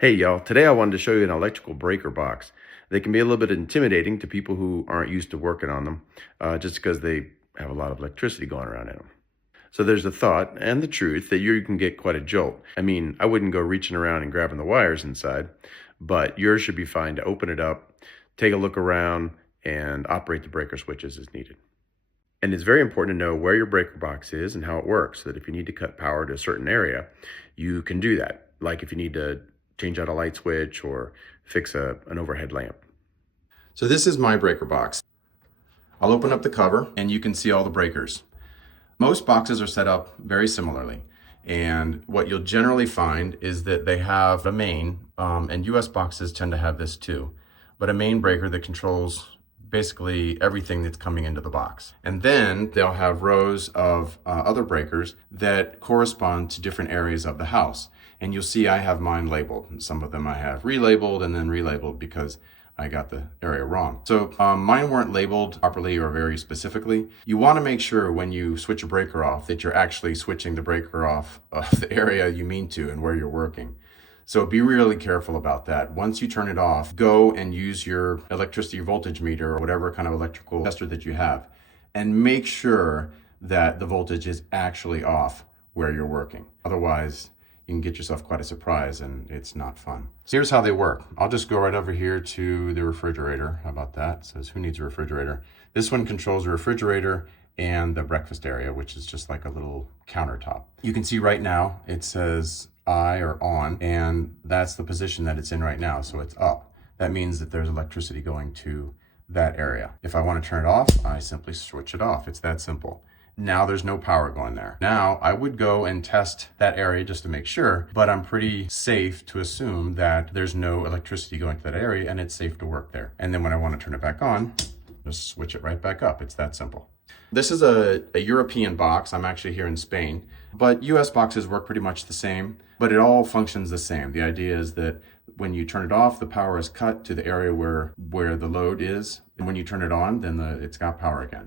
Hey y'all, today I wanted to show you an electrical breaker box. They can be a little bit intimidating to people who aren't used to working on them, just because they have a lot of electricity going around in them. So there's the thought and the truth that you can get quite a jolt. I mean, I wouldn't go reaching around and grabbing the wires inside, but yours should be fine to open it up, take a look around, and operate the breaker switches as needed. And it's very important to know where your breaker box is and how it works, so that if you need to cut power to a certain area, you can do that. Like if you need to change out a light switch or fix an overhead lamp. So this is my breaker box. I'll open up the cover and you can see all the breakers. Most boxes are set up very similarly. And what you'll generally find is that they have a main, and US boxes tend to have this too, but a main breaker that controls basically everything that's coming into the box. And then they'll have rows of other breakers that correspond to different areas of the house. And you'll see I have mine labeled. Some of them I have relabeled and then relabeled because I got the area wrong. So mine weren't labeled properly or very specifically. You want to make sure when you switch a breaker off that you're actually switching the breaker off of the area you mean to and where you're working. So be really careful about that. Once you turn it off, go and use your electricity voltage meter or whatever kind of electrical tester that you have, and make sure that the voltage is actually off where you're working. Otherwise, you can get yourself quite a surprise and it's not fun. So here's how they work. I'll just go right over here to the refrigerator. How about that? It says, who needs a refrigerator? This one controls the refrigerator and the breakfast area, which is just like a little countertop. You can see right now, it says or on, and that's the position that it's in right now. So it's up. That means that there's electricity going to that area. If I want to turn it off, I simply switch it off. It's that simple. Now there's no power going there. Now I would go and test that area just to make sure, but I'm pretty safe to assume that there's no electricity going to that area and it's safe to work there. And then when I want to turn it back on, just switch it right back up. It's that simple. This is a European box. I'm actually here in Spain, but US boxes work pretty much the same, but it all functions the same. The idea is that when you turn it off, the power is cut to the area where the load is. And when you turn it on, then it's got power again.